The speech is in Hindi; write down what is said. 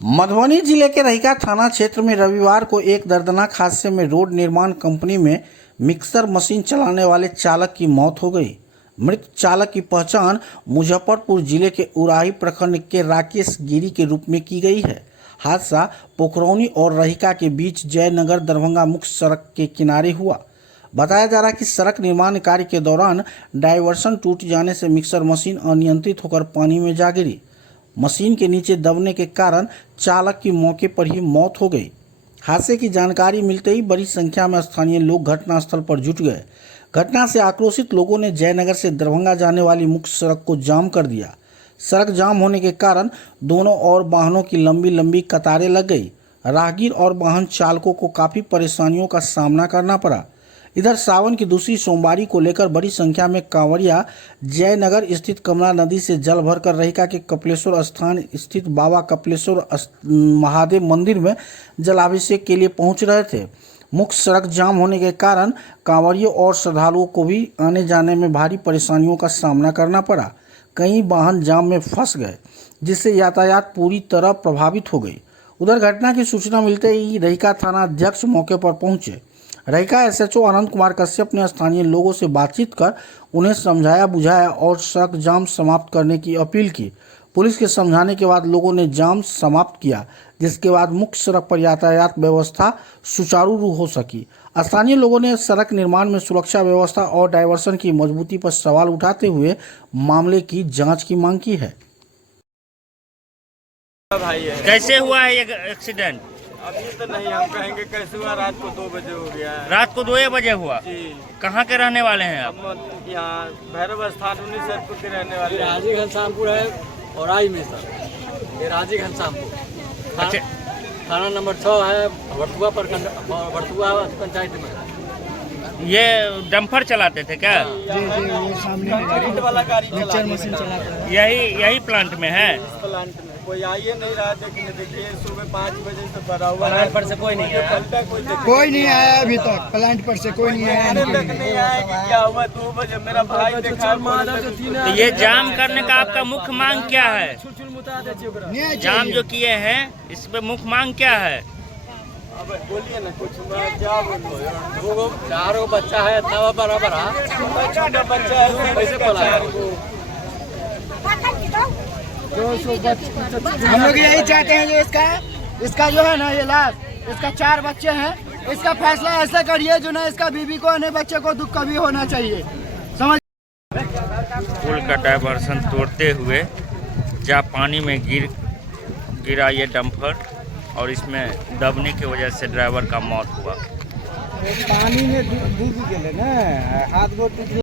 मधुबनी जिले के रहिका थाना क्षेत्र में रविवार को एक दर्दनाक हादसे में रोड निर्माण कंपनी में मिक्सर मशीन चलाने वाले चालक की मौत हो गई। मृत चालक की पहचान मुजफ्फरपुर जिले के उराही प्रखंड के राकेश गिरी के रूप में की गई है। हादसा पोखरौनी और रहिका के बीच जयनगर दरभंगा मुख्य सड़क के किनारे हुआ। बताया जा रहा है कि सड़क निर्माण कार्य के दौरान डायवर्सन टूट जाने से मिक्सर मशीन अनियंत्रित होकर पानी में जा गिरी। मशीन के नीचे दबने के कारण चालक की मौके पर ही मौत हो गई। हादसे की जानकारी मिलते ही बड़ी संख्या में स्थानीय लोग घटनास्थल पर जुट गए। घटना से आक्रोशित लोगों ने जयनगर से दरभंगा जाने वाली मुख्य सड़क को जाम कर दिया। सड़क जाम होने के कारण दोनों ओर वाहनों की लंबी लंबी कतारें लग गई। राहगीर और वाहन चालकों को काफी परेशानियों का सामना करना पड़ा। इधर सावन की दूसरी सोमवारी को लेकर बड़ी संख्या में कांवड़िया जयनगर स्थित कमला नदी से जल भरकर रहिका के कपिलेश्वर स्थान स्थित बाबा कपिलेश्वर महादेव मंदिर में जलाभिषेक के लिए पहुंच रहे थे। मुख्य सड़क जाम होने के कारण कांवड़ियों और श्रद्धालुओं को भी आने जाने में भारी परेशानियों का सामना करना पड़ा। कई वाहन जाम में फंस गए, जिससे यातायात पूरी तरह प्रभावित हो गई। उधर घटना की सूचना मिलते ही रहिका थाना अध्यक्ष मौके पर पहुंचे। रहिका एसएचओ अनंत कुमार कश्यप ने स्थानीय लोगों से बातचीत कर उन्हें समझाया बुझाया और सड़क जाम समाप्त करने की अपील की। पुलिस के समझाने के बाद लोगों ने जाम समाप्त किया, जिसके बाद मुख्य सड़क पर यातायात व्यवस्था सुचारू रूप हो सकी। स्थानीय लोगों ने सड़क निर्माण में सुरक्षा व्यवस्था और डायवर्सन की मजबूती पर सवाल उठाते हुए मामले की जांच की मांग की है। कैसे हुआ है ये एक्सीडेंट? अभी तो नहीं हम कहेंगे कैसे हुआ। रात को 2 बजे हो गया है। रात को 2 बजे हुआ जी। कहाँ के रहने वाले हैं आप? हम यहाँ भैरव स्थान 19 सैदपुर के रहने वाले हैं। राजी घनश्यामपुर है और आई में सर ये राजी घनश्यामपुर अच्छा। थाना नंबर 6 है वर्तुआ प्रखंड वर्तुआ पंचायत में। ये डंपर चलाते थे क्या? जी ये सामने कंक्रीट वाला गाड़ी मशीन चलाते हैं। यही प्लांट में है। प्लांट में कोई आइए नहीं रहा। देखिए देखिए सुबह 5 बजे से भरा हुआ है। प्लांट पर से कोई नहीं आया। कोई नहीं आया अभी तक। प्लांट पर से कोई नहीं आया। अभी तक नहीं आया कि क्या हुआ। 2 बजे मेरा भाई देखा। तो ये जाम करने का आपका मुख्य मांग क्या है? जाम जो किए हैं इस पे मुख्य मांग क्या है? अब बोलिए ना कुछ। क्या बोलो? 4 बच्चा है इतना बराबर छोटा बच्चा है। कैसे पलाया? हम लोग यही चाहते हैं जो इसका जो है ना ये लास्ट इसका 4 बच्चे हैं। इसका फैसला ऐसा करिए जो ना इसका बीवी को और बच्चे को दुख कभी होना चाहिए। समझ पुल का डायवर्सन तोड़ते हुए जहाँ पानी में गिरा ये डंपर और इसमें दबने की वजह से ड्राइवर का मौत हुआ। पानी में डूब गए ना, हाथ गोड़ टूट। है।